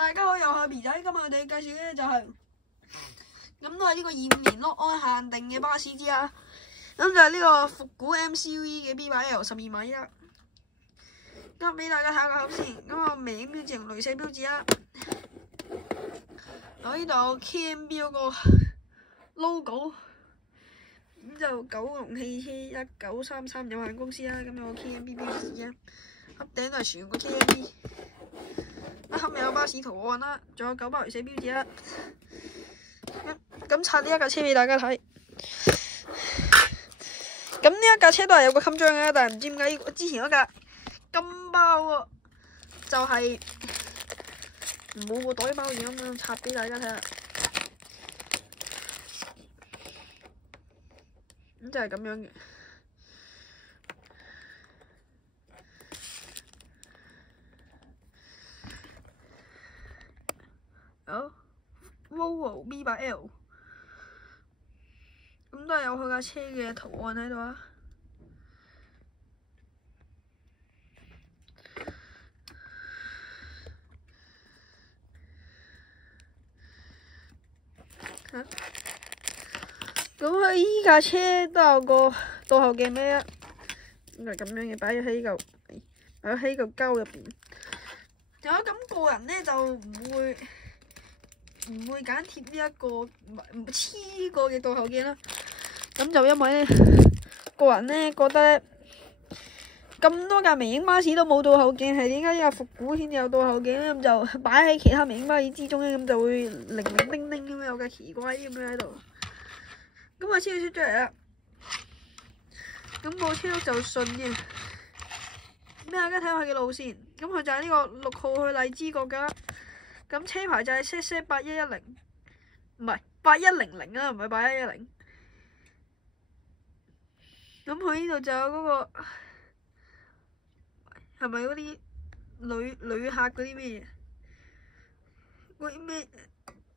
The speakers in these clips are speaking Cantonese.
大家好，又係 B 仔，今日我哋介紹咧就係、咁都係呢個25年樂安限定嘅巴士之一，咁就係呢個復古 MCV 嘅 B8L 12.1，咁俾大家睇下個口先，咁個名標誌同鐳射標誌啦，我呢度 KMB 嗰個 logo， 咁就九龍汽車1933有限公司啦，咁有個 KMB 標誌啊，盒頂都係全個 KMB。後面有巴士圖案啦，仲有900鐳射標誌啦。咁拆呢一架車俾大家睇。咁呢一架車都係有個襟章嘅，但係唔知點解之前嗰架金包喎，就係冇個袋包住咁樣拆俾大家睇下。咁就係咁樣嘅。有 Volvo B8L， 咁都係有佢架車嘅圖案喺度啊。咁佢依架車都有個倒後鏡咩啊？咁就咁樣嘅，擺咗喺嚿膠入邊。有咁個人咧就唔會揀貼呢一個黐過嘅倒後鏡啦。咁就因為咧個人咧覺得咧咁多架微型巴士都冇倒後鏡，係點解呢架復古先有倒後鏡咧？咁就擺喺其他微型巴士之中咧，咁就會零零丁丁咁樣有架奇怪咁樣喺度。咁個車出咗嚟啦，咁部車就順嘅。俾大家睇下佢嘅路線，咁佢就係呢個6號去荔枝角噶。咁車牌就係 ZZ8110， 唔係8100啊，唔係8110。咁佢呢度就有嗰個係咪嗰啲旅客嗰啲咩嘢？嗰啲咩？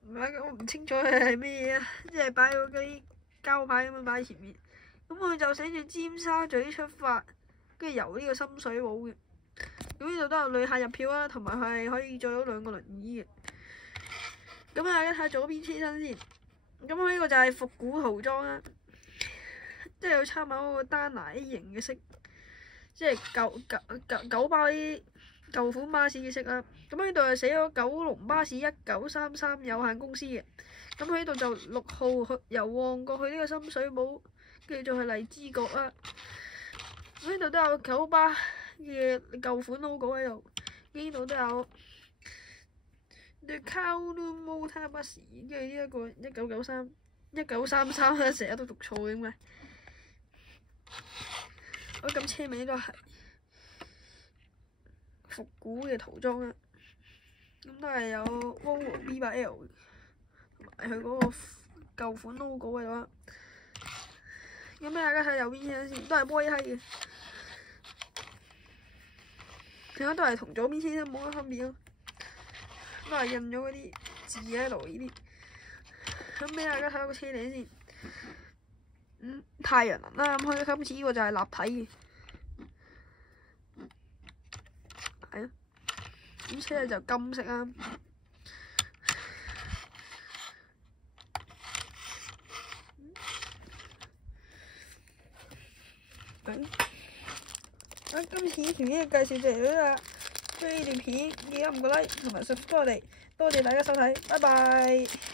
唔係，我唔清楚係咩嘢啊！即係擺嗰啲膠牌咁樣擺喺前面。咁佢就寫住尖沙咀出發，跟住由呢個深水埗嘅。咁呢度都有旅客入票啦，同埋佢係可以載到2個輪椅嘅。咁大家睇下左邊車身先。咁佢呢個就係復古塗裝啦，即係有參考嗰個丹拿 A 型嘅色，即係舊巴啲舊款巴士嘅色啦。咁呢度係寫咗九龍巴士1933有限公司嘅。咁佢呢度就6號由旺角去呢個深水埗，跟住再去荔枝角啦。咁呢度都有九巴嘅舊款 logo 喺度，呢度都有 The Kowloon Motor Bus， 跟住呢一個1933成日都讀錯嘅咩？好，咁車尾都係復古嘅塗裝啦，咁都係有 Volvo B8L 同埋佢嗰個舊款 logo 喺度啦。咁俾大家睇右邊車先，都係玻璃閪嘅。其他都係同左邊車身冇乜分別咯，都係印咗嗰啲字喺度呢啲。咁俾大家睇下個車頂先，太陽能啦，咁佢今次呢個就係立體嘅，係啊，咁車就金色啦。今次呢條片嘅介紹就嚟到啦，中意呢段片記得撳個 like 同埋 subscribe我哋，多謝大家收睇，拜拜。